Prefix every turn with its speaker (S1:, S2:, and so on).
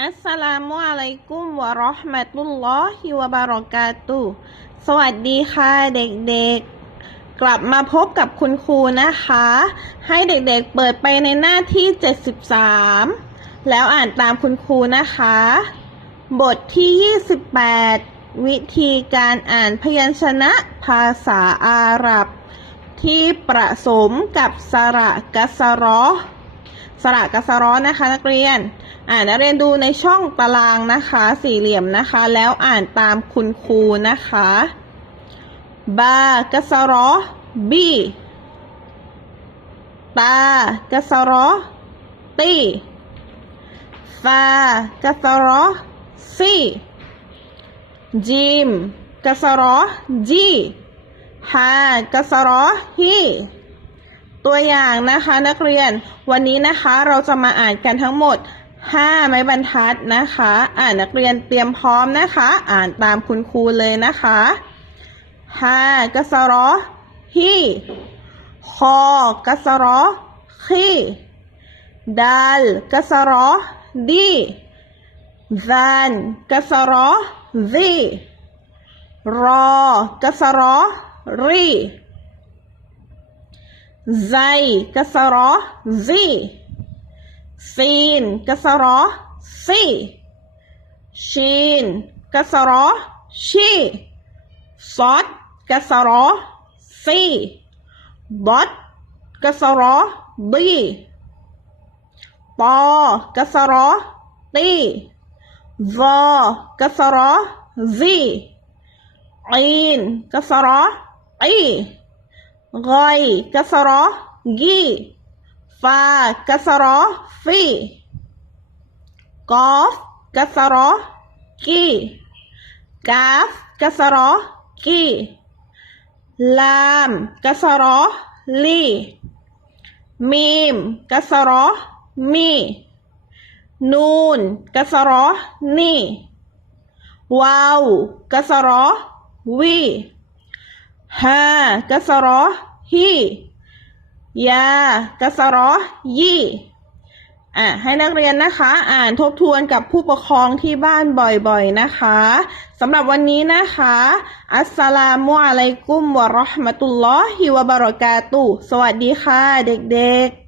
S1: อัสสลามุอะลัยกุมวะราะห์มะตุลลอฮิวะบารอกาตุสวัสดีค่ะเด็กๆ กลับมาพบกับคุณครูนะคะ ให้เด็กๆเปิดไปในหน้าที่ 73 แล้วอ่านตามคุณครูนะคะ บทที่ 28 วิธีการอ่านพยัญชนะภาษาอาหรับ ที่ประสมกับสระกัสรอ สระกัสร้อนะคะ นักเรียน อ่านนักเรียนดูในช่องตารางนะคะ สี่เหลี่ยมนะคะ แล้วอ่านตามคุณครูนะคะบากัสร้อบีตากัสร้อตีฟากัสร้อซีจิมกัสร้อจีฮากัสร้อฮี ตัวอย่างนะคะนักเรียนวันนี้นะคะเราจะมาอ่านกันทั้งหมด 5 ไม้บรรทัดนะคะ อ่านนักเรียนเตรียมพร้อมนะคะ อ่านตามคุณครูเลยนะคะฮากสรอฮีคอกสรอขีดัลกสรอดีซันกสรอซีรอกสรอรี زي كسره زي سين كسره سي شين كسره شي صاد كسره سي ضد كسره ضي طا كسره طي ظا كسره زي عين كسره عي غي كسرة جي فا كسرة في قاف كسرة كي كاف كسرة كي لام كسرة لي ميم كسرة مي نون كسرة ني واو كسرة وي ห้ากสรอ ฮียากะสรอยี่อะให้นักเรียนนะคะ อ่านทบทวนกับผู้ปกครองที่บ้านบ่อยๆนะคะสำหรับวันนี้นะคะ อัสสลามุอะลัยกุมวะราะห์มะตุลลอฮิวะบะเราะกาตุสวัสดีค่ะ เด็กๆ